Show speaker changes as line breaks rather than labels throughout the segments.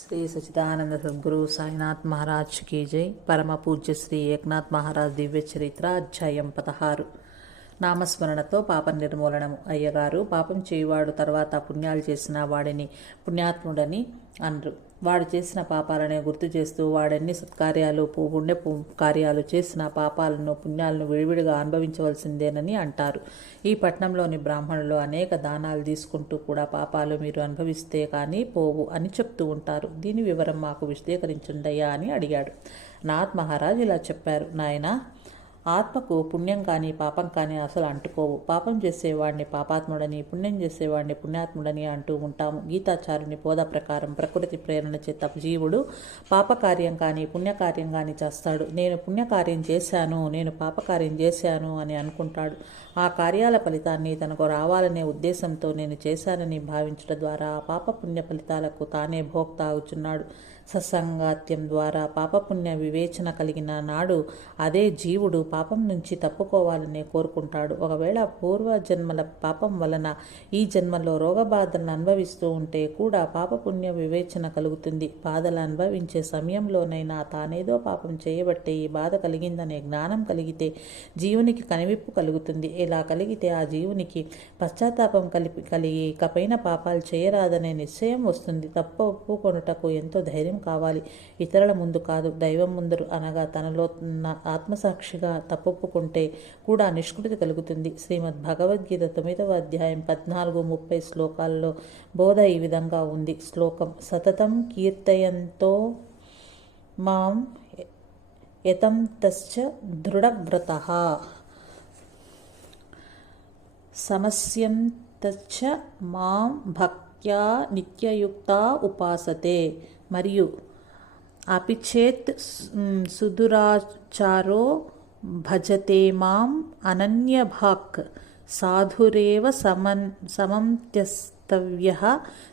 శ్రీ సచిదానంద సద్గురు సాయినాథ్ మహారాజ్ కీ జై. పరమ పూజ్య శ్రీ ఏకనాథ్ మహారాజ్ దివ్య చరిత్ర అధ్యాయం పదహారు. నామస్మరణతో పాప నిర్మూలనము. అయ్యగారు పాపం చేయువాడు తర్వాత పుణ్యాలు చేసిన వాడిని పుణ్యాత్ముడని అనరు. వాడు చేసిన పాపాలనే గుర్తు చేస్తూ వాడన్ని సత్కార్యాలు పు- పు- కార్యాలు చేసిన పాపాలను పుణ్యాలను విడివిడిగా అనుభవించవలసిందేనని అంటారు. ఈ పట్టణంలోని బ్రాహ్మణులు అనేక దానాలు తీసుకుంటూ కూడా పాపాలు మీరు అనుభవిస్తే కానీ పోవు అని చెప్తూ ఉంటారు. దీని వివరం మాకు విశదీకరించుండయ్యా అని అడిగాడు. నాథ్ మహారాజ్ ఇలా చెప్పారు. నాయనా ఆత్మకు పుణ్యం కానీ పాపం కానీ అసలు అంటుకోవు. పాపం చేసేవాడిని పాపాత్ముడని పుణ్యం చేసేవాడిని పుణ్యాత్ముడని అంటూ ఉంటాము. గీతాచారుని బోధ ప్రకారం ప్రకృతి ప్రేరణ చేత జీవుడు పాపకార్యం కానీ పుణ్యకార్యం కానీ చేస్తాడు. నేను పుణ్యకార్యం చేశాను నేను పాపకార్యం చేశాను అని అనుకుంటాడు. ఆ కార్యాల ఫలితాన్ని తనకు రావాలనే ఉద్దేశంతో నేను చేశానని భావించడం ద్వారా ఆ పాప పుణ్య ఫలితాలకు తానే భోక్త అవుచున్నాడు. సత్సంగాత్యం ద్వారా పాపపుణ్య వివేచన కలిగిన నాడు అదే జీవుడు పాపం నుంచి తప్పుకోవాలని కోరుకుంటాడు. ఒకవేళ పూర్వజన్మల పాపం వలన ఈ జన్మలో రోగబాధలను అనుభవిస్తూ ఉంటే కూడా పాపపుణ్య వివేచన కలుగుతుంది. బాధలు అనుభవించే సమయంలోనైనా తానేదో పాపం చేయబట్టే ఈ బాధ కలిగిందనే జ్ఞానం కలిగితే జీవునికి కనివిప్పు కలుగుతుంది. ఇలా కలిగితే ఆ జీవునికి పశ్చాత్తాపం కలిపి కలిగి ఇకపైన పాపాలు చేయరాదనే నిశ్చయం వస్తుంది. తప్పు ఒప్పుకొనుటకు ఎంతో ధైర్యం కావాలి. ఇతరుల ముందు కాదు దైవం ముందరు అనగా తనలో ఉన్న ఆత్మసాక్షిగా తప్పొప్పుకుంటే కూడా నిష్కృతి కలుగుతుంది. శ్రీమద్ భగవద్గీత తొమ్మిదవ అధ్యాయం పద్నాలుగు ముప్పై శ్లోకాల్లో బోధ ఈ విధంగా ఉంది. శ్లోకం సతతం కీర్తయంతో మాం యతం తశ్చ దృఢవ్రత. సమస్యం తచ్చ మాం భక్త్యా నిత్యయుక్త ఉపాసతే. మరియు అపిచేత్ సుదురాచారో భజతే మాం అనన్యభాక్ సాధురేవ సమన్ సమంత్యస్తవ్య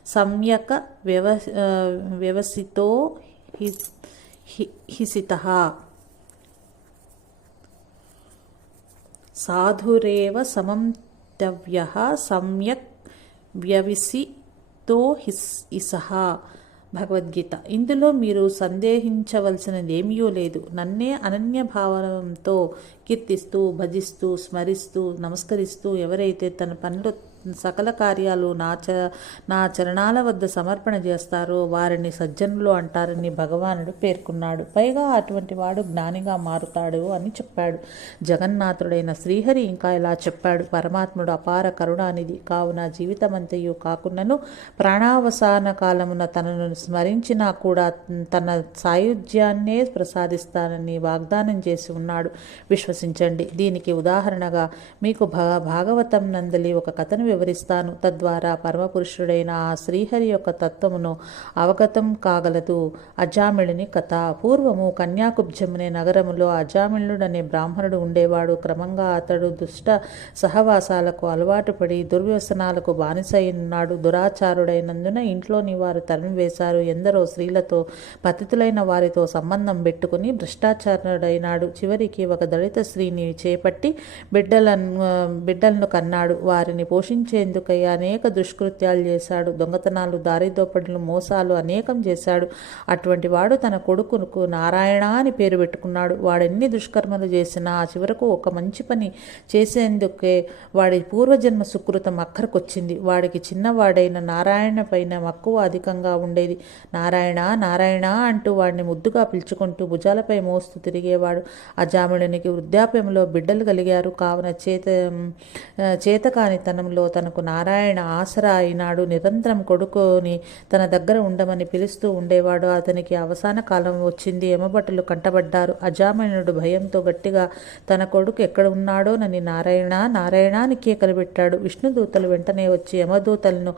సమ్యక వ్యవ వ్యవసితో హి హిసిత. సాధురేవ సమంతవ్య సమ్యక్ వ్యవిసితో హిస్ ఇసహ భగవద్గీత. ఇందులో మీరు సందేహించవలసినదేమీ లేదు. నన్నే అనన్య భావనంతో కీర్తిస్తూ భజిస్తూ స్మరిస్తూ నమస్కరిస్తూ ఎవరైతే తన పనులు సకల కార్యాలు నా చ నా చరణాల వద్ద సమర్పణ చేస్తారో వారిని సజ్జనులు అంటారని భగవానుడు పేర్కొన్నాడు. పైగా అటువంటి వాడు జ్ఞానిగా మారుతాడు అని చెప్పాడు. జగన్నాథుడైన శ్రీహరి ఇంకా ఇలా చెప్పాడు. పరమాత్ముడు అపార కరుణానిధి. కావున జీవితమంతయు కాకున్నను ప్రాణావసాన కాలమున తనను స్మరించినా కూడా తన సాయుధ్యాన్నే ప్రసాదిస్తానని వాగ్దానం చేసి ఉన్నాడు. విశ్వసించండి. దీనికి ఉదాహరణగా మీకు భాగవతం నందలి ఒక కథను వివరిస్తాను. తద్వారా పరమపురుషుడైన ఆ శ్రీహరి యొక్క తత్వమును అవగతం కాగలదు. అజామిళుని కథ. పూర్వము కన్యాకుబ్జమునే నగరములో అజామిళుడనే బ్రాహ్మణుడు ఉండేవాడు. క్రమంగా అతడు దుష్ట సహవాసాలకు అలవాటు పడి దుర్వ్యసనాలకు బానిసైనాడు దురాచారుడైనందున ఇంట్లోని వారు తరిమివేశారు ఎందరో స్త్రీలతో పతితులైన వారితో సంబంధం పెట్టుకుని భ్రష్టాచారుడైనాడు. చివరికి ఒక దళిత స్త్రీని చేపట్టి బిడ్డలను బిడ్డలను కన్నాడు. వారిని పోషించేందుకై అనేక దుష్కృత్యాలు చేశాడు. దొంగతనాలు దారిదోపడులు మోసాలు అనేకం చేశాడు. అటువంటి వాడు తన కొడుకుకు నారాయణ అని పేరు పెట్టుకున్నాడు. వాడెన్ని దుష్కర్మలు చేసినా చివరకు ఒక మంచి పని చేసేందుకే వాడి పూర్వజన్మ సుకృతం అక్కరికొచ్చింది వాడికి చిన్నవాడైన నారాయణ పైన మక్కువ అధికంగా ఉండేది. నారాయణ నారాయణ అంటూ వాడిని ముద్దుగా పిలుచుకుంటూ భుజాలపై మోస్తూ తిరిగేవాడు. అజాముడినికి వృద్ధాప్యంలో బిడ్డలు కలిగారు. కావున చేత చేతకానితనంలో తనకు నారాయణ ఆసరా అయినాడు. నిరంతరం కొడుకుని తన దగ్గర ఉండమని పిలుస్తూ ఉండేవాడు. అతనికి అవసాన కాలం వచ్చింది. ఎమబట్టలు కంటబడ్డారు. అజామనుడు భయంతో గట్టిగా తన కొడుకు ఎక్కడ ఉన్నాడోనని నారాయణ నారాయణ అని కేకలు విష్ణుదూతలు వెంటనే వచ్చి యమదూతలను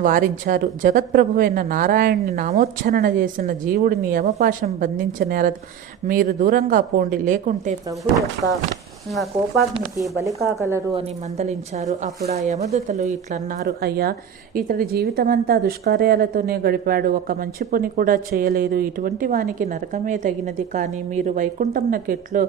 వారించారు. జగత్ప్రభువైన నారాయణ్ణి నామోచ్చరణ చేసిన జీవుడిని యమపాశం బంధించనేరదు. మీరు దూరంగా పోండి. లేకుంటే ప్రభు యొక్క ఆ కోపాగ్నికి బలి కాగలరు అని మందలించారు. అప్పుడు ఆ యమదూతలు ఇట్లన్నారు అయ్యా ఇతడి జీవితమంతా దుష్కార్యాలతోనే గడిపాడు. ఒక మంచి పని కూడా చేయలేదు. ఇటువంటి వానికి నరకమే తగినది. కానీ మీరు వైకుంఠంనకెట్లు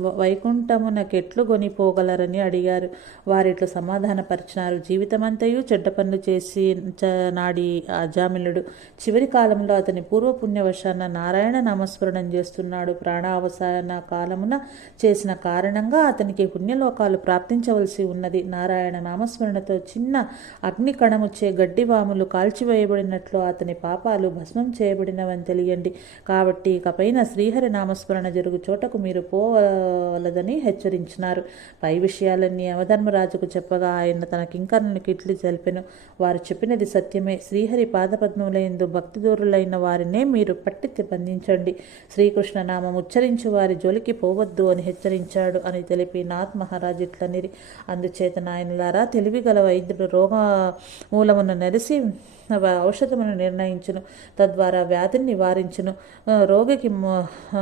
వైకుంఠమునకెట్లు కొనిపోగలరని అడిగారు. వారిట్లు సమాధానపరిచినారు. జీవితమంతయు చెడ్డ పనులు చేసి చ- నాడి అజామిలుడు చివరి కాలంలో అతని పూర్వపుణ్యవశాన నారాయణ నామస్మరణం చేస్తున్నాడు. ప్రాణావసాన కాలమున చేసిన కారణంగా అతనికి పుణ్యలోకాలు ప్రాప్తించవలసి ఉన్నది. నారాయణ నామస్మరణతో చిన్న అగ్ని కణముచ్చే గడ్డివాములు కాల్చివేయబడినట్లు అతని పాపాలు భస్మం చేయబడినవని తెలియండి. కాబట్టి ఇకపైన శ్రీహరి నామస్మరణ జరుగు చోటకు మీరు పోవలదని హెచ్చరించినారు. పై విషయాలన్నీ యమధర్మరాజుకు చెప్పగా ఆయన తన కింకర్ణునికి కిట్లు తెలిపెను. వారు చెప్పినది సత్యమే. శ్రీహరి పాదపద్మములందు భక్తిదూరులైన వారినే మీరు పట్టి బంధించండి. శ్రీకృష్ణ నామం ఉచ్చరించి వారి జోలికి పోవద్దు అని హెచ్చరించాడు అని తెలిపి నాథ్ మహారాజ్ ఇట్లనిరి అందుచేత నాయనులారా తెలివిగల వైద్యుడు రోగ మూలమును నెరిసి వ- ఔషధమును నిర్ణయించును తద్వారా వ్యాధిని నివారించును రోగికి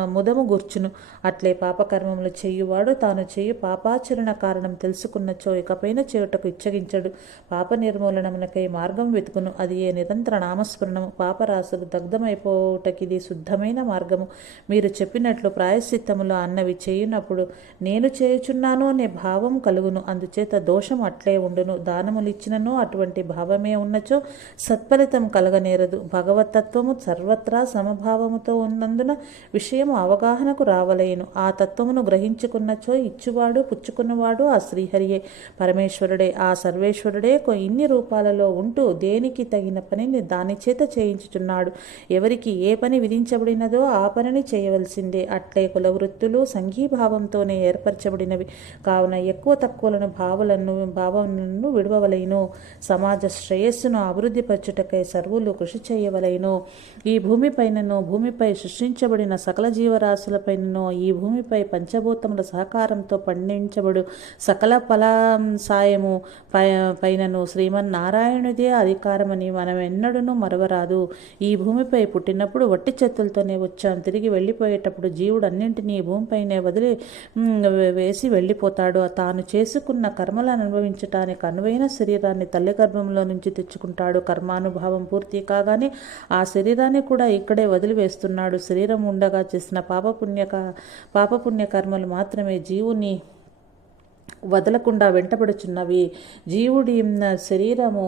ముదము గుర్చును. అట్లే పాపకర్మములు చేయువాడు తాను చేయు పాపాచరణ కారణం తెలుసుకున్నచో ఇకపైన చేయుటకు ఇచ్చగించడు. పాప నిర్మూలనమునకై మార్గం వెతుకును. అది ఏ నిరంతర నామస్మరణము? పాపరాశులు దగ్ధమైపోవుటకిది శుద్ధమైన మార్గము. మీరు చెప్పినట్లు ప్రాయశ్చిత్తములు అన్నవి చేయునప్పుడు నేను చేయుచున్నాను అనే భావం కలుగును. అందుచేత దోషం అట్లే ఉండును. దానములిచ్చినను అటువంటి భావమే ఉన్నచో సత్ఫలితం కలగనేరదు. భగవతత్వము సర్వత్రా సమభావముతో ఉన్నందున విషయము అవగాహనకు రావలేను. ఆ తత్వమును గ్రహించుకున్నచో ఇచ్చువాడు పుచ్చుకున్నవాడు ఆ శ్రీహరియే. పరమేశ్వరుడే ఆ సర్వేశ్వరుడే ఇన్ని రూపాలలో ఉంటూ దేనికి తగిన పనిని దాని చేత చేయించుచున్నాడు. ఎవరికి ఏ పని విధించబడినదో ఆ పనిని చేయవలసిందే. అట్లే కులవృత్తులు భావంతోనే ఏర్పరచబడినవి. కావున ఎక్కువ తక్కువలను భావలను భావనలను విడవవలైను. సమాజ శ్రేయస్సును అభివృద్ధి పరచుటకై సర్వులు కృషి చేయవలైను. ఈ భూమిపైనను భూమిపై సృష్టించబడిన సకల జీవరాశులపైనను ఈ భూమిపై పంచభూతముల సహకారంతో పండించబడు సకల ఫల సాయము పై పైనను శ్రీమన్నారాయణుదే అధికారమని మనం ఎన్నడూ మరవరాదు. ఈ భూమిపై పుట్టినప్పుడు వట్టి చేతులతోనే వచ్చాం. తిరిగి వెళ్ళిపోయేటప్పుడు జీవుడు అన్నింటినీ భూమిపైనే వదిలి వదిలి వేసి వెళ్ళిపోతాడు. తాను చేసుకున్న కర్మలను అనుభవించటానికి అనువైన శరీరాన్ని తల్లి గర్భంలో నుంచి తెచ్చుకుంటాడు. కర్మానుభావం పూర్తి కాగానే ఆ శరీరాన్ని కూడా ఇక్కడే వదిలివేస్తున్నాడు. శరీరం ఉండగా చేసిన పాపపుణ్య పాపపుణ్య కర్మలు మాత్రమే జీవుని వదలకుండా వెంటబడుచున్నవి. జీవుడి శరీరము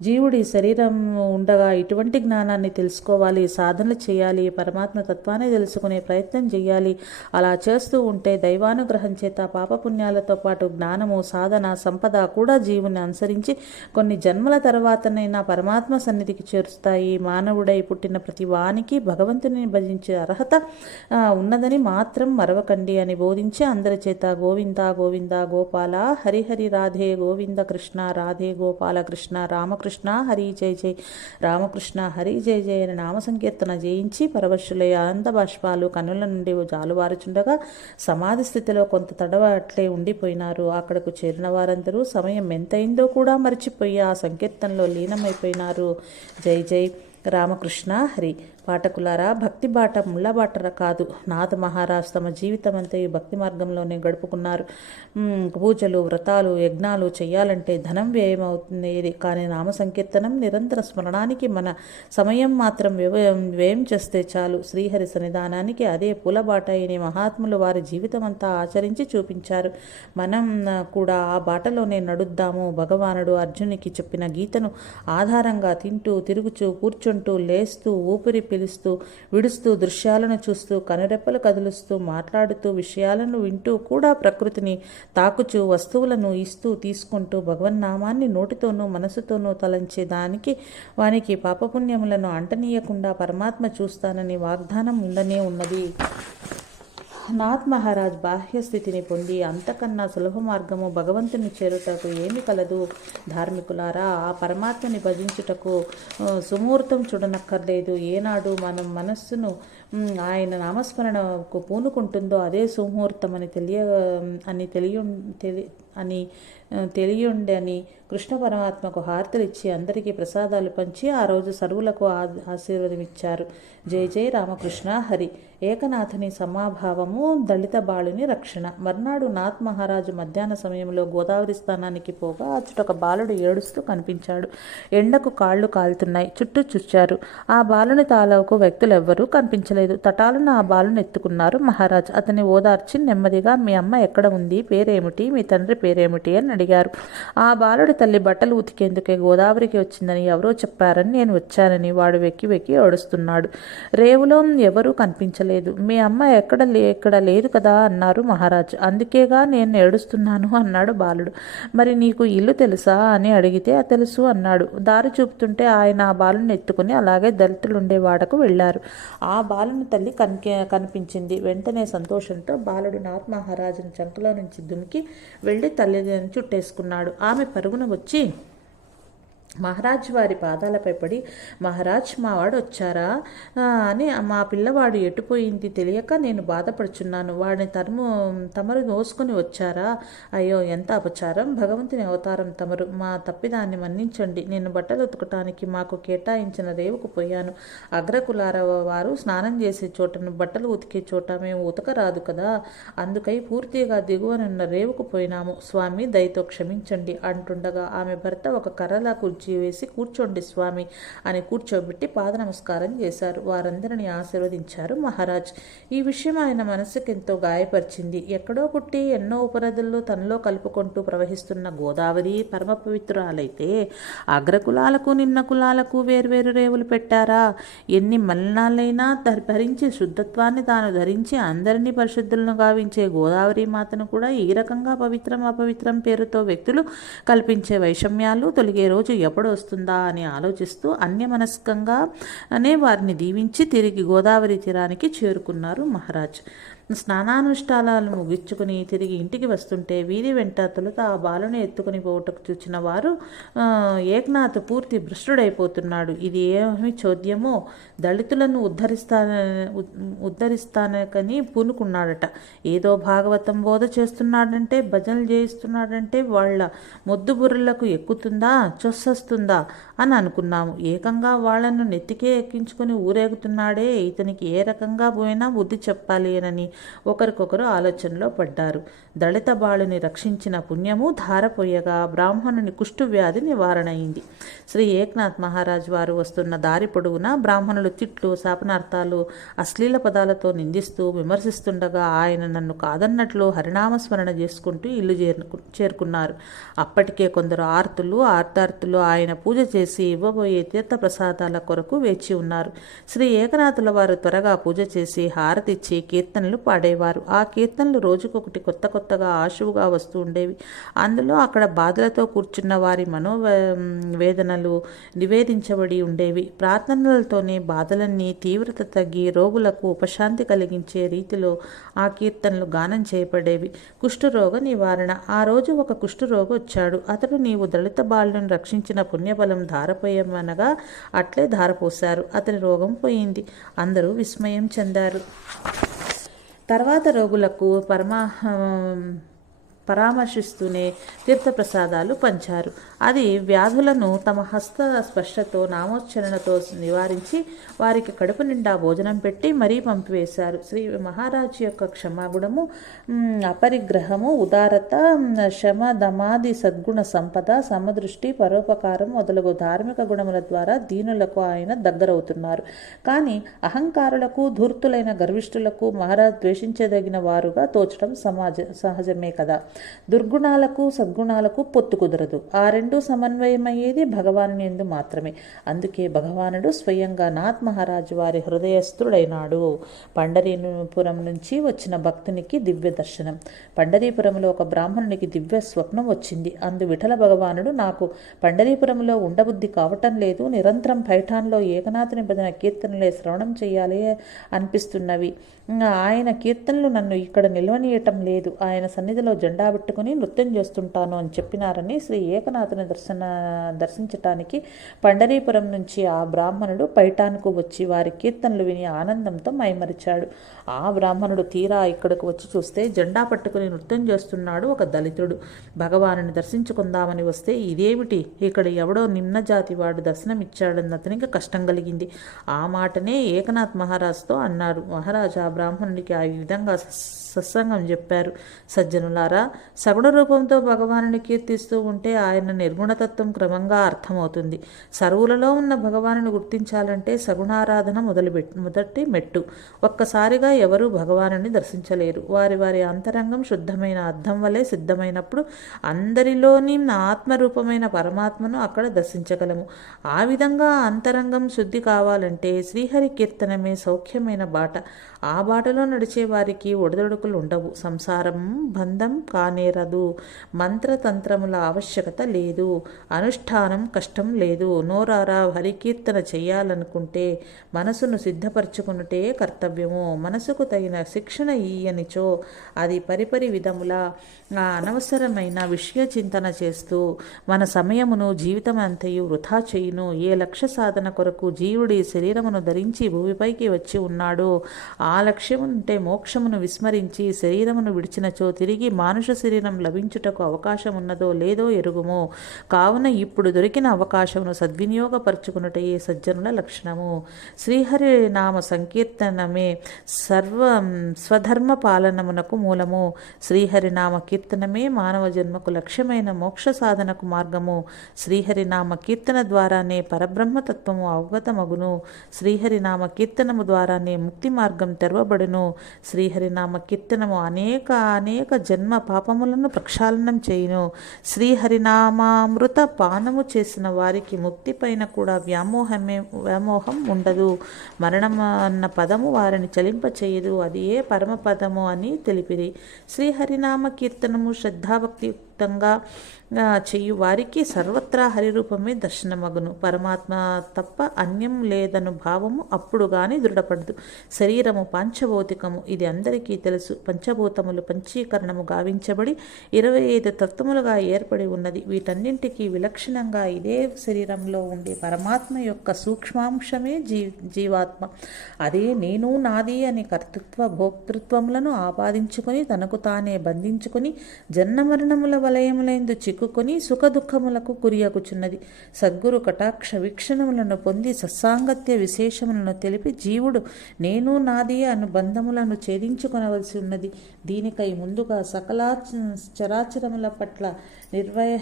జీవుడి శరీరం ఉండగా ఇటువంటి జ్ఞానాన్ని తెలుసుకోవాలి సాధనలు చేయాలి పరమాత్మ తత్వాన్ని తెలుసుకునే ప్రయత్నం చేయాలి. అలా చేస్తూ ఉంటే దైవానుగ్రహం చేత పాపపుణ్యాలతో పాటు జ్ఞానము సాధన సంపద కూడా జీవుని అనుసరించి కొన్ని జన్మల తర్వాతనైనా పరమాత్మ సన్నిధికి చేరుస్తాయి. మానవుడై పుట్టిన ప్రతి వానికి భగవంతుని భజించే అర్హత ఉన్నదని మాత్రం మరవకండి అని బోధించి అందరి చేత గోవింద గోవింద గోపాల హరిహరి రాధే గోవింద కృష్ణ రాధే గోపాల కృష్ణ రామకృష్ణ హరి జై జై. రామకృష్ణ హరి జై జై అని నామ సంకీర్తన జయించి పరవశులై ఆనంద బాష్పాలు కన్నుల నుండి జాలువారుచుండగా సమాధి స్థితిలో కొంత తడవ అట్లే ఉండిపోయినారు. అక్కడకు చేరిన వారందరూ సమయం ఎంతైందో కూడా మర్చిపోయి ఆ సంకీర్తనలో లీనమైపోయినారు. జై జై. రామకృష్ణ హరి. పాఠకులారా భక్తి బాట ముళ్ళబాటర కాదు. నాథ మహారాజ్ తమ జీవితం అంతా ఈ భక్తి మార్గంలోనే గడుపుకున్నారు. పూజలు వ్రతాలు యజ్ఞాలు చేయాలంటే ధనం వ్యయమవుతుంది కానీ నామ సంకీర్తనం నిరంతర స్మరణానికి మన సమయం మాత్రం వ్యవయం వ్యయం చేస్తే చాలు. శ్రీహరి సన్నిధానానికి అదే పూలబాట అయిన మహాత్ములు వారి జీవితం అంతా ఆచరించి చూపించారు. మనం కూడా ఆ బాటలోనే నడుద్దాము. భగవానుడు అర్జునికి చెప్పిన గీతను ఆధారంగా తింటూ తిరుగుచూ కూర్చుంటూ లేస్తూ ఊపిరి పిలుస్తూ విడుస్తూ దృశ్యాలను చూస్తూ కనురెప్పలు కదులుస్తూ మాట్లాడుతూ విషయాలను వింటూ కూడా ప్రకృతిని తాకుచూ వస్తువులను ఇస్తూ తీసుకుంటూ భగవన్నామాన్ని నోటితోనూ మనసుతోనూ తలంచే దానికి వానికి పాపపుణ్యములను అంటనీయకుండా పరమాత్మ చూస్తానని వాగ్దానం ఉండనే ఉన్నది. నాథ్ మహారాజ్ బాహ్య స్థితిని పొంది అంతకన్నా సులభ మార్గము భగవంతుని చేరుటకు ఏమి కలదు? ధార్మికులారా ఆ పరమాత్మని భజించుటకు సుముహూర్తం చూడనక్కర్లేదు. ఏనాడు మనం మనస్సును ఆయన నామస్మరణకు పూనుకుంటుందో అదే సుముహూర్తం అని తెలియ అని తెలియ తెలి అని తెలియుండని కృష్ణ పరమాత్మకు హారతులు ఇచ్చి అందరికీ ప్రసాదాలు పంచి ఆ రోజు సర్వులకు ఆ- ఆశీర్వదమిచ్చారు. జై జై రామకృష్ణ హరి. ఏకనాథుని సమాభావము దళిత బాలుని రక్షణ. మర్నాడు నాథ్ మహారాజు మధ్యాహ్న సమయంలో గోదావరి స్థానానికి పోగా అచ్చటొక బాలుడు ఏడుస్తూ కనిపించాడు. ఎండకు కాళ్ళు కాలుతున్నాయి చుట్టూ చుచ్చారు ఆ బాలుని తాలూకు వ్యక్తులెవ్వరూ కనిపించలేదు. తటాలను ఆ బాలుని ఎత్తుకున్నారు మహారాజ్. అతని ఓదార్చి నెమ్మదిగా మీ అమ్మ ఎక్కడ ఉంది? పేరేమిటి? మీ తండ్రి పేరేమిటి? అని అడిగారు. ఆ బాలుడి తల్లి బట్టలు ఉతికేందుకే గోదావరికి వచ్చిందని ఎవరో చెప్పారని నేను వచ్చానని వాడు వెక్కి వెక్కి ఏడుస్తున్నాడు. రేవులో ఎవరూ కనిపించలేదు. మీ అమ్మ ఎక్కడ లే ఎక్కడ లేదు కదా అన్నారు మహారాజు. అందుకేగా నేను ఏడుస్తున్నాను అన్నాడు బాలుడు. మరి నీకు ఇల్లు తెలుసా అని అడిగితే తెలుసు అన్నాడు. దారి చూపుతుంటే ఆయన ఆ బాలుని ఎత్తుకుని అలాగే దళితులు ఉండేవాడకు వెళ్ళారు. ఆ బాలుని తల్లి కనిపి కనిపించింది. వెంటనే సంతోషంతో బాలుడు నాథ్ మహారాజుని చంకలో నుంచి దుమికి వెళ్ళి తల్లిని చుట్టేసుకున్నాడు. ఆమె పరుగున వచ్చి మహారాజ్ వారి పాదాలపై పడి మహారాజ్ మావాడు వచ్చారా? అని మా పిల్లవాడు ఎటుపోయింది తెలియక నేను బాధపడుచున్నాను. వాడిని తరుము తమరు మోసుకొని వచ్చారా? అయ్యో ఎంత అపచారం. భగవంతుని అవతారం తమరు. మా తప్పిదాన్ని మన్నించండి. నేను బట్టలు ఉతకటానికి మాకు కేటాయించిన రేవుకు పోయాను. అగ్రకులార వారు స్నానం చేసే చోటను బట్టలు ఉతికే చోట మేము ఉతకరాదు కదా? అందుకై పూర్తిగా దిగువనున్న రేవుకు పోయినాము. స్వామి దయతో క్షమించండి అంటుండగా ఆమె భర్త ఒక కర్రలా కుర్చీ వేసి కూర్చోండి స్వామి అని కూర్చోబెట్టి పాద నమస్కారం చేశారు. వారందరిని ఆశీర్వదించారు మహారాజ్. ఈ విషయం ఆయన మనసుకు ఎంతో గాయపరిచింది. ఎక్కడో పుట్టి ఎన్నో ఉపనదుల్లో తనలో కలుపుకుంటూ ప్రవహిస్తున్న గోదావరి పరమ పవిత్రాలైతే అగ్రకులాలకు నిమ్న కులాలకు వేర్వేరు రేవులు పెట్టారా? ఎన్ని మలినాలైనా భరించి శుద్ధత్వాన్ని తాను ధరించి అందరినీ పరిశుద్ధులను గావించే గోదావరి మాతను కూడా ఈ రకంగా పవిత్రం అపవిత్రం పేరుతో వ్యక్తులు కల్పించే వైషమ్యాలు తొలగే రోజు ఎప్పుడు వస్తుందా అని ఆలోచిస్తూ అన్యమనస్కంగా అనే వారిని దీవించి తిరిగి గోదావరి తీరానికి చేరుకున్నారు మహారాజ్. స్నానానుష్ఠానాలు ముగించుకుని తిరిగి ఇంటికి వస్తుంటే వీధి వెంట తొలుత ఆ బాలుని ఎత్తుకుని పోవటకు చూచిన వారు ఏక్నాథ్ పూర్తి భ్రష్టుడైపోతున్నాడు. ఇది ఏమి చోద్యమో? దళితులను ఉద్ధరిస్తాన ఉద్ధరిస్తానకని పూనుకున్నాడట. ఏదో భాగవతం బోధ చేస్తున్నాడంటే భజనలు చేయిస్తున్నాడంటే వాళ్ళ మొద్దు బుర్రలకు ఎక్కుతుందా? చొస్సొస్తుందా? అని అనుకున్నాము. ఏకంగా వాళ్ళను నెత్తికే ఎక్కించుకొని ఊరేగుతున్నాడే. ఇతనికి ఏ రకంగా పోయినా బుద్ధి చెప్పాలి అని ఒకరికొకరు ఆలోచనలో పడ్డారు. దళిత బాలుని రక్షించిన పుణ్యము ధారపోయగా బ్రాహ్మణుని కుష్టు వ్యాధి నివారణ అయింది శ్రీ ఏక్నాథ్ మహారాజ్ వారు వస్తున్న దారి పొడవునా బ్రాహ్మణులు తిట్లు శాపనార్థాలు అశ్లీల పదాలతో నిందిస్తూ విమర్శిస్తుండగా ఆయన నన్ను కాదన్నట్లు హరినామస్మరణ చేసుకుంటూ ఇల్లు చేరుకు చేరుకున్నారు. అప్పటికే కొందరు ఆర్తులు ఆర్తార్తులు ఆయన పూజ చేసి ఇవ్వబోయే తీర్థ ప్రసాదాల కొరకు వేచి ఉన్నారు. శ్రీ ఏకనాథుల వారు త్వరగా పూజ చేసి హారతిచ్చి కీర్తనలు పాడేవారు. ఆ కీర్తనలు రోజుకొకటి కొత్త కొత్తగా ఆశువుగా వస్తూ ఉండేవి. అందులో అక్కడ బాధలతో కూర్చున్న వారి మనో వేదనలు నివేదించబడి ఉండేవి. ప్రార్థనలతోనే బాధలన్నీ తీవ్రత తగ్గి రోగులకు ఉపశాంతి కలిగించే రీతిలో ఆ కీర్తనలు గానం చేయబడేవి. కుష్ఠరోగ నివారణ. ఆ రోజు ఒక కుష్ఠరోగి వచ్చాడు. అతడు నీవు దళిత బాలులను రక్షించిన పుణ్యబలం ధారపోయమనగా అట్లే ధారపోశారు. అతని రోగం పోయింది. అందరూ విస్మయం చెందారు. తర్వాత రోగులకు పరమా పరామర్శిస్తూనే తీర్థప్రసాదాలు పంచారు. అది వ్యాధులను తమ హస్త స్పర్శతో నామోచ్చరణతో నివారించి వారికి కడుపు నిండా భోజనం పెట్టి మరీ పంపివేశారు. శ్రీ మహారాజు యొక్క క్షమాగుణము అపరిగ్రహము ఉదారత మ్, శమ దమాది సద్గుణ సంపద సమదృష్టి పరోపకారం మొదలగు ధార్మిక గుణముల ద్వారా దీనులకు ఆయన దగ్గరవుతున్నారు. కానీ అహంకారులకు ధూర్తులైన గర్విష్ఠులకు మహారాజ్ ద్వేషించదగిన వారుగా తోచడం సమాజ సహజమే కదా. దుర్గుణాలకు సద్గుణాలకు పొత్తు కుదరదు. ఆ రెండు సమన్వయమయ్యేది భగవాను ఎందు మాత్రమే. అందుకే భగవానుడు స్వయంగా నాథ్ మహారాజు వారి హృదయస్థుడైనాడు. పండరీపురం నుంచి వచ్చిన భక్తునికి దివ్య దర్శనం. పండరీపురంలో ఒక బ్రాహ్మణునికి దివ్య స్వప్నం వచ్చింది. అందు విఠల భగవానుడు నాకు పండరీపురంలో ఉండబుద్ధి కావటం లేదు. నిరంతరం పైఠాన్లో ఏకనాథుని భజన కీర్తనలే శ్రవణం చేయాలి అనిపిస్తున్నవి. ఆయన కీర్తనలు నన్ను ఇక్కడ నిల్వనీయటం లేదు. ఆయన సన్నిధిలో జెండా పెట్టుకుని నృత్యం చేస్తుంటాను అని చెప్పినారని శ్రీ ఏకనాథుని దర్శన దర్శించటానికి పండరీపురం నుంచి ఆ బ్రాహ్మణుడు పైటానికి వచ్చి వారి కీర్తనలు విని ఆనందంతో మైమరిచాడు. ఆ బ్రాహ్మణుడు తీరా ఇక్కడికి వచ్చి చూస్తే జెండా పట్టుకుని నృత్యం చేస్తున్నాడు ఒక దళితుడు. భగవానుని దర్శించుకుందామని వస్తే ఇదేమిటి? ఇక్కడ ఎవడో నిమ్న జాతి వాడు దర్శనమిచ్చాడన్న అతనికి కష్టం కలిగింది. ఆ మాటనే ఏకనాథ్ మహారాజ్తో అన్నారు. మహారాజు ఆ బ్రాహ్మణుడికి ఆ విధంగా సత్సంగం చెప్పారు. సజ్జనులారా సగుణ రూపంతో భగవానుని కీర్తిస్తూ ఉంటే ఆయన నిర్గుణతత్వం క్రమంగా అర్థమవుతుంది. సరువులలో ఉన్న భగవానుని గుర్తించాలంటే సగుణారాధన మొదలుపెట్ మొదటి మెట్టు. ఒక్కసారిగా ఎవరూ భగవానుని దర్శించలేరు. వారి వారి అంతరంగం శుద్ధమైన అర్థం వలె సిద్ధమైనప్పుడు అందరిలోని ఆత్మరూపమైన పరమాత్మను అక్కడ దర్శించగలము. ఆ విధంగా అంతరంగం శుద్ధి కావాలంటే శ్రీహరి కీర్తనమే సౌఖ్యమైన బాట. ఆ బాటలో నడిచే వారికి ఒడిదొడుకులు ఉండవు. సంసారం బంధం కానేరదు. మంత్రతంత్రముల ఆవశ్యకత లేదు. అనుష్ఠానం కష్టం లేదు. నోరారా హరికీర్తన చేయాలనుకుంటే మనసును సిద్ధపరచుకున్నటే కర్తవ్యము. మనసుకు తగిన శిక్షణ ఇయ్యనిచో అది పరిపరి విధముల అనవసరమైన విషయ చింతన చేస్తూ మన సమయమును జీవితం అంతయు వృధా చేయును. ఏ లక్ష్య సాధన కొరకు జీవుడి శరీరమును ధరించి భూమిపైకి వచ్చి ఉన్నాడో ఆ లక్ష్యముంటే మోక్షమును విస్మరించి శరీరమును విడిచినచో తిరిగి మానుష శరీరం లభించుటకు అవకాశం ఉన్నదో లేదో ఎరుగుము. కావున ఇప్పుడు దొరికిన అవకాశమును సద్వినియోగపరచుకున్నటయే సజ్జనుల లక్షణము. శ్రీహరి నామ సంకీర్తనమే సర్వ స్వధర్మ పాలనమునకు మూలము. శ్రీహరినామ కీర్తనమే మానవ జన్మకు లక్ష్యమైన మోక్ష సాధనకు మార్గము. శ్రీహరినామ కీర్తన ద్వారానే పరబ్రహ్మతత్వము అవగతమగును. శ్రీహరినామ కీర్తనము ద్వారానే ముక్తి మార్గం తెరవబడును. శ్రీహరినామ కీర్తనము అనేక అనేక జన్మ పాపములను ప్రక్షాళనం చేయును. అమృత పానము చేసిన వారికి ముక్తి పైన కూడా వ్యామోహమే వ్యామోహం ఉండదు. మరణం అన్న పదము వారిని చలింప చేయదు. అది ఏ పరమపదము అని తెలిపిరి. శ్రీహరినామ కీర్తనము శ్రద్ధాభక్తి శ్రద్ధాభక్తియుక్తంగా చేయు వారికి సర్వత్రా హరిరూపమే దర్శనమగును. పరమాత్మ తప్ప అన్యం లేదను భావము అప్పుడు కానీ దృఢపడదు. శరీరము పంచభౌతికము. ఇది అందరికీ తెలుసు. పంచభూతములు పంచీకరణము గావించబడి ఇరవై ఐదు తత్వములుగా ఏర్పడి ఉన్నది. వీటన్నింటికి విలక్షణంగా ఇదే శరీరంలో ఉండే పరమాత్మ యొక్క సూక్ష్మాంశమే జీ జీవాత్మ. అదే నేను నాది అని కర్తృత్వ భోక్తృత్వములను ఆపాదించుకొని తనకు తానే బంధించుకొని జన్మమరణముల వలయములైందు చిక్కుకొని సుఖదుఖములకు కురియకుచున్నది సద్గురు కటాక్ష వీక్షణములను పొంది సత్సాంగత్య విశేషములను తెలిపి జీవుడు నేను నాది అను బంధములను ఛేదించుకొనవలసి ఉన్నది. దీనికై ముందుగా సకల చరాచరముల పట్ల నిర్వయ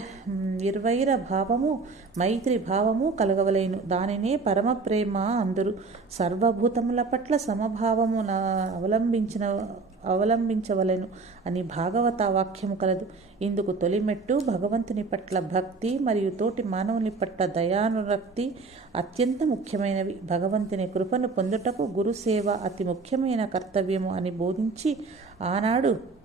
నిర్వైర భావము మైత్రి భావము కలగవలేను. దానినే పరమ ప్రేమ అందరు. సర్వభూతముల పట్ల సమభావమున అవలంబించిన అవలంబించవలెను అని భాగవత వాక్యము కలదు. ఇందుకు తొలిమెట్టు భగవంతుని పట్ల భక్తి మరియు తోటి మానవుని పట్ల దయానురక్తి అత్యంత ముఖ్యమైనవి. భగవంతుని కృపను పొందుటకు గురుసేవ అతి ముఖ్యమైన కర్తవ్యము అని బోధించి ఆనాడు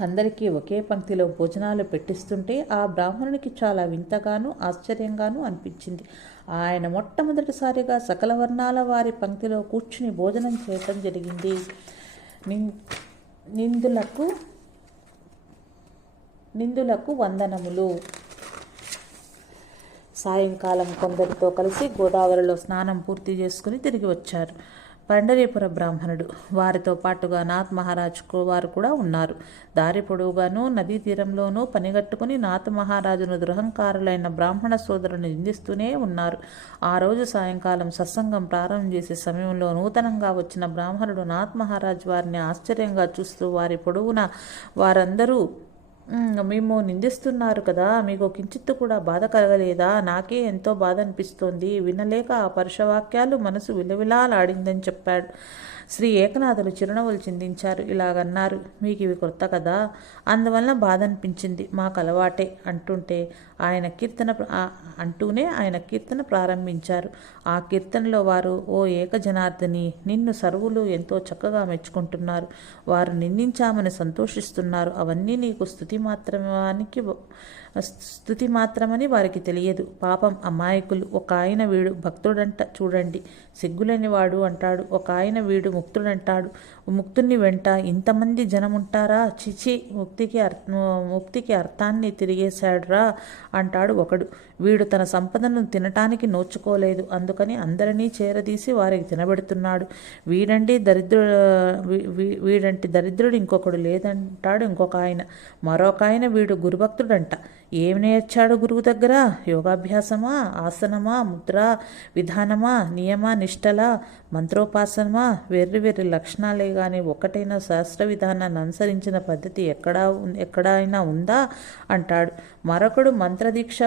అందరికీ ఒకే పంక్తిలో భోజనాలు పెట్టిస్తుంటే ఆ బ్రాహ్మణునికి చాలా వింతగాను ఆశ్చర్యంగాను అనిపించింది. ఆయన మొట్టమొదటిసారిగా సకల వర్ణాల వారి పంక్తిలో కూర్చుని భోజనం చేయటం జరిగింది. నిందులకు నిందులకు వందనములు. సాయంకాలం కొందరితో కలిసి గోదావరిలో స్నానం పూర్తి చేసుకుని తిరిగి వచ్చారు. పండరీపుర బ్రాహ్మణుడు. వారితో పాటుగా నాథ్ మహారాజ్ వారు కూడా ఉన్నారు. దారి పొడవుగాను నదీ తీరంలోనూ పనిగట్టుకుని నాథ్ మహారాజును దురహంకారులైన బ్రాహ్మణ సోదరుని నిందిస్తూనే ఉన్నారు. ఆ రోజు సాయంకాలం సత్సంగం ప్రారంభం చేసే సమయంలో నూతనంగా వచ్చిన బ్రాహ్మణుడు నాథ్ మహారాజ్ వారిని ఆశ్చర్యంగా చూస్తూ వారి పొడవున వారందరూ మేము నిందిస్తున్నారు కదా. మీకు కించిత్తు కూడా బాధ కలగలేదా? నాకే ఎంతో బాధ అనిపిస్తోంది. వినలేక ఆ పరుషవాక్యాలు మనసు విలవిలాలాడిందని చెప్పాడు. శ్రీ ఏకనాథులు చిరునవ్వులు చిందించారు. ఇలాగన్నారు. మీకు ఇవి కొత్త కదా? అందువలన బాధ అనిపించింది మాకు అలవాటే అంటుంటే ఆయన కీర్తన అంటూనే ఆయన కీర్తన ప్రారంభించారు. ఆ కీర్తనలో వారు ఓ ఏకజనార్దని నిన్ను సర్వులు ఎంతో చక్కగా మెచ్చుకుంటున్నారు. వారు నిందించామని సంతోషిస్తున్నారు. అవన్నీ నీకు స్థుతి మాత్రమానికి స్థుతి మాత్రమని వారికి తెలియదు. పాపం అమాయకులు. ఒక ఆయన వీడు భక్తుడంట చూడండి. సిగ్గులేని వాడు అంటాడు. ఒక ఆయన వీడు ముక్తుడంటాడు. ముక్తుని వెంట ఇంతమంది జనముంటారా? చిచి ముక్తికి అర్థ ముక్తికి అర్థాన్ని తిరిగేశాడురా? అంటాడు ఒకడు. వీడు తన సంపదను తినటానికి నోచుకోలేదు. అందుకని అందరినీ చేరదీసి వారికి తినబెడుతున్నాడు. వీడండి దరిద్రుడు వీ- వీడంటి దరిద్రుడు ఇంకొకడు లేదంటాడు ఇంకొక ఆయన. మరొక ఆయన వీడు గురుభక్తుడంట. ఏమి నేర్చాడు గురువు దగ్గర? యోగాభ్యాసమా? ఆసనమా? ముద్ర? విధానమా? నియమ? నిష్టల? మంత్రోపాసనమా? వెర్రి వెర్రి లక్షణాలే కానీ ఒకటైన శాస్త్ర విధానాన్ని అనుసరించిన పద్ధతి ఎక్కడా ఎక్కడైనా ఉందా? అంటాడు. మరొకడు మంత్రదీక్ష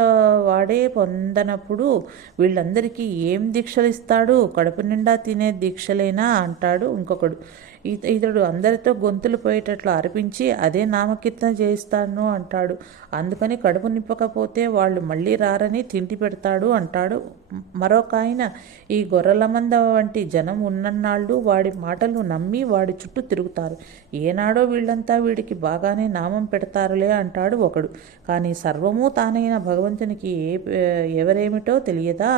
వాడే పొందనప్పుడు వీళ్ళందరికీ ఏం దీక్షలు ఇస్తాడు? కడుపు నిండా తినే దీక్షలేనా? అంటాడు ఇంకొకడు. ఇత- ఇతడు అందరితో గొంతులు పోయేటట్లు అర్పించి అదే నామకీర్తన చేయిస్తాను అంటాడు. అందుకని కడుపు నింపకపోతే వాళ్ళు మళ్ళీ రారని తిండి పెడతాడు అంటాడు. మరొక ఆయన ఈ గొర్రెల మంద వంటి జనం ఉన్నన్నాళ్ళు వాడి మాటలు నమ్మి వాడి చుట్టూ తిరుగుతారు. ఏనాడో వీళ్ళంతా వీడికి బాగానే నామం పెడతారులే అంటాడు ఒకడు. కానీ సర్వము తానైన భగవంతునికి ఏ ఎవరేమిటో తెలియదా?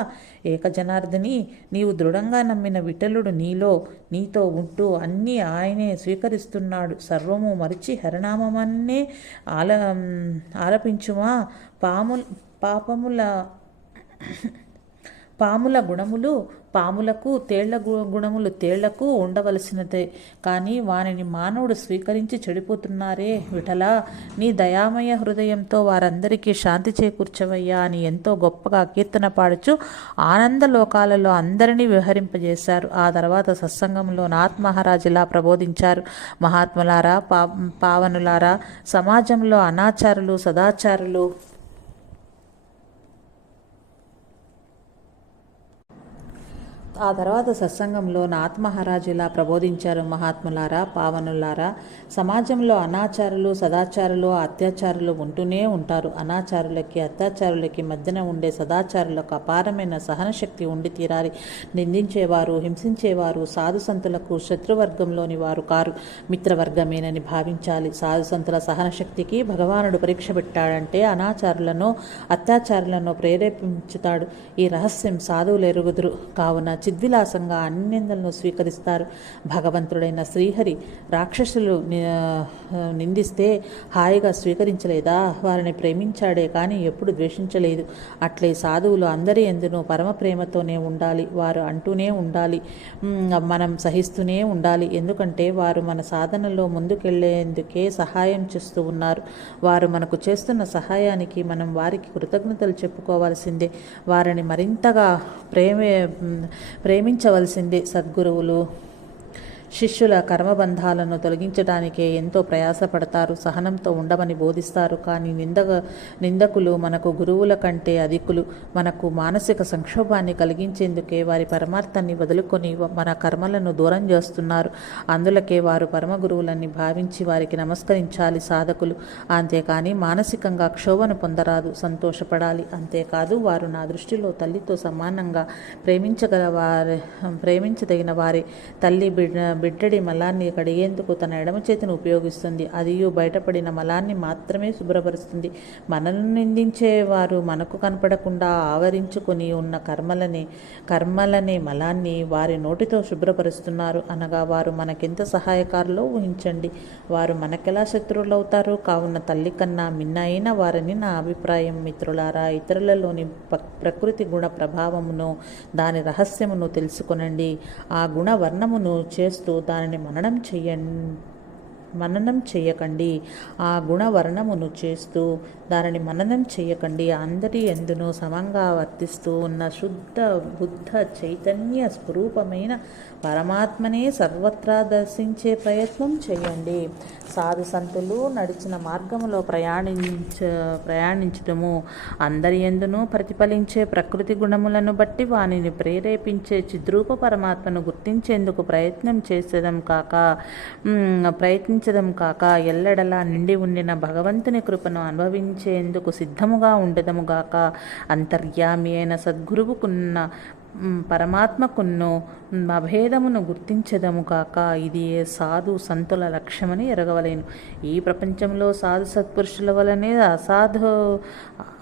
ఏకజనార్దని నీవు దృఢంగా నమ్మిన విఠలుడు నీలో నీతో ఉంటూ అన్నీ ఆయనే స్వీకరిస్తున్నాడు. సర్వము మరిచి హరినామమన్నే ఆల ఆలపించుమా? పాముల్ పాపముల పాముల గుణములు పాములకు తేళ్ళ గు- గుణములు తేళ్ళకు ఉండవలసినదే. కానీ వానిని మానవుడు స్వీకరించి చెడిపోతున్నారే. విఠలా నీ దయామయ హృదయంతో వారందరికీ శాంతి చేకూర్చవయ్యా అని ఎంతో గొప్పగా కీర్తన పాడుచు ఆనంద లోకాలలో అందరినీ విహరింపజేశారు. ఆ తర్వాత సత్సంగంలో నాథ్ మహారాజులా ప్రబోధించారు. మహాత్ములారా పా పావనులారా సమాజంలో అనాచారులు సదాచారులు ఆ తర్వాత సత్సంగంలో నాథ్ మహారాజ్ ఇలా ప్రబోధించారు మహాత్ములారా పావనులారా. సమాజంలో అనాచారులు సదాచారులు అత్యాచారులు ఉంటూనే ఉంటారు. అనాచారులకి అత్యాచారులకి మధ్యన ఉండే సదాచారులకు అపారమైన సహనశక్తి ఉండి తీరాలి. నిందించేవారు హింసించేవారు సాధు సంతులకు శత్రువర్గంలోని వారు కారు. మిత్రవర్గమేనని భావించాలి. సాధు సంతుల సహనశక్తికి భగవానుడు పరీక్ష పెట్టాడంటే అనాచారులను అత్యాచారులను ప్రేరేపించుతాడు. ఈ రహస్యం సాధువులు ఎరుగుదురు. కావున చిద్విలాసంగా అన్నిందలను స్వీకరిస్తారు. భగవంతుడైన శ్రీహరి రాక్షసులు నిందిస్తే హాయిగా స్వీకరించలేదా? వారిని ప్రేమించాడే కానీ ఎప్పుడు ద్వేషించలేదు. అట్లే సాధువులు అందరి ఎందునో పరమ ప్రేమతోనే ఉండాలి. వారు అంటూనే ఉండాలి. మనం సహిస్తూనే ఉండాలి. ఎందుకంటే వారు మన సాధనలో ముందుకెళ్ళేందుకే సహాయం చేస్తూ ఉన్నారు. వారు మనకు చేస్తున్న సహాయానికి మనం వారికి కృతజ్ఞతలు చెప్పుకోవాల్సిందే. వారిని మరింతగా ప్రేమే ప్రేమించవలసిందే సద్గురువులు. శిష్యుల కర్మబంధాలను తొలగించడానికే ఎంతో ప్రయాసపడతారు సహనంతో ఉండమని బోధిస్తారు. కానీ నిందగ నిందకులు మనకు గురువుల కంటే అధికులు. మనకు మానసిక సంక్షోభాన్ని కలిగించేందుకే వారి పరమార్థాన్ని వదులుకొని మన కర్మలను దూరం చేస్తున్నారు. అందులకే వారు పరమ గురువులని భావించి వారికి నమస్కరించాలి సాధకులు. అంతేకాని మానసికంగా క్షోభను పొందరాదు సంతోషపడాలి. అంతేకాదు వారు నా దృష్టిలో తల్లితో సమానంగా ప్రేమించగల వారి ప్రేమించదగిన వారే. తల్లి బిడ్డ బిడ్డడి మలాన్ని కడిగేందుకు తన ఎడమ చేతిని ఉపయోగిస్తుంది. అదియు బయటపడిన మలాన్ని మాత్రమే శుభ్రపరుస్తుంది. మనల్ని నిందించేవారు మనకు కనపడకుండా ఆవరించుకొని ఉన్న కర్మలని కర్మలనే మలాన్ని వారి నోటితో శుభ్రపరుస్తున్నారు. అనగా వారు మనకెంత సహాయకారులో ఊహించండి. వారు మనకెలా శత్రువులవుతారు? కావున తల్లి కన్నా మిన్న అయిన వారని నా అభిప్రాయం మిత్రులారా ఇతరులలోని ప్రకృతి గుణ ప్రభావమును దాని రహస్యమును తెలుసుకొనండి. ఆ గుణ వర్ణమును చేస్తూ దానిని మననం చెయ్యండి మననం చేయకండి. ఆ గుణవర్ణమును చేస్తూ దానిని మననం చేయకండి. అందరి ఎందును సమంగా వర్తిస్తూ ఉన్న శుద్ధ బుద్ధ చైతన్య స్వరూపమైన పరమాత్మనే సర్వత్రా దర్శించే ప్రయత్నం చేయండి. సాధు సంతులు నడిచిన మార్గములో ప్రయాణించ ప్రయాణించడము అందరి ఎందును ప్రతిఫలించే ప్రకృతి గుణములను బట్టి వానిని ప్రేరేపించే చిద్రూప పరమాత్మను గుర్తించేందుకు ప్రయత్నం చేసేదం కాక ప్రయత్నం ప్రయత్నించడం కాక ఎల్లడలా నిండి ఉండిన భగవంతుని కృపను అనుభవించేందుకు సిద్ధముగా ఉండదము గాక. అంతర్యామి అయిన సద్గురువుకున్న
పరమాత్మకున్నో అభేదమును గుర్తించదము కాక ఇది సాధు సంతుల లక్ష్యమని ఎరగవలేను. ఈ ప్రపంచంలో సాధు సత్పురుషుల వలనే అసాధు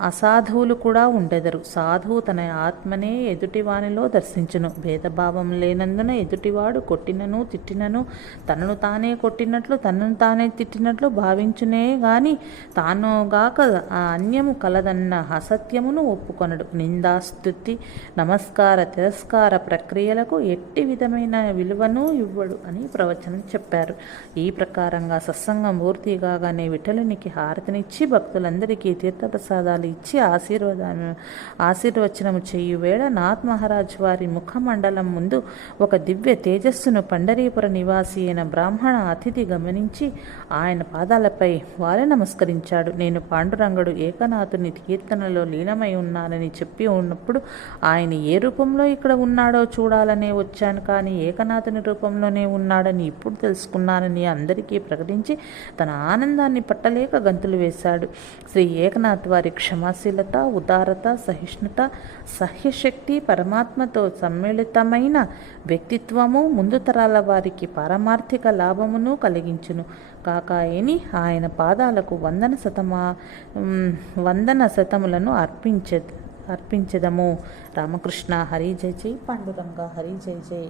అసాధువులు కూడా ఉండెదరు. సాధువు తన ఆత్మనే ఎదుటివానిలో దర్శించును. భేదభావం లేనందున ఎదుటివాడు కొట్టినను తిట్టినను తనను తానే కొట్టినట్లు తనను తానే తిట్టినట్లు భావించునే గాని తానుగాక ఆ అన్యము కలదన్న అసత్యమును ఒప్పుకొనడు. నిందాస్తుతి నమస్కార తిరస్కార ప్రక్రియలకు ఎట్టి విధమైన విలువను ఇవ్వడు అని ప్రవచనం చెప్పారు. ఈ ప్రకారంగా సత్సంగం పూర్తి కాగానే విఠలునికి హారతినిచ్చి భక్తులందరికీ తీర్థప్రసాదాలు ఇచ్చి ఆశీర్వాదాన్ని ఆశీర్వచనము చేయు వేళ నాథ్ మహారాజ్ వారి ముఖమండలం ముందు ఒక దివ్య తేజస్సును పండరీపుర నివాసి అయిన బ్రాహ్మణ అతిథి గమనించి ఆయన పాదాలపై వారే నమస్కరించాడు. నేను పాండురంగడు ఏకనాథుని కీర్తనలో లీనమై ఉన్నానని చెప్పి ఉన్నప్పుడు ఆయన ఏ రూపం రూపంలో ఇక్కడ ఉన్నాడో చూడాలనే వచ్చాను. కానీ ఏకనాథుని రూపంలోనే ఉన్నాడని ఇప్పుడు తెలుసుకున్నానని అందరికీ ప్రకటించి తన ఆనందాన్ని పట్టలేక గంతులు వేశాడు. శ్రీ ఏకనాథ్ వారి క్షమాశీలత ఉదారత సహిష్ణుత సహ్యశక్తి పరమాత్మతో సమ్మిళితమైన వ్యక్తిత్వము ముందు తరాల వారికి పారమార్థిక లాభమును కలిగించును. కాకాయని ఆయన పాదాలకు వందన శతమా వందన శతములను అర్పించదు అర్పించదము. రామకృష్ణ హరి జై జై పాండురంగ హరి జై జై.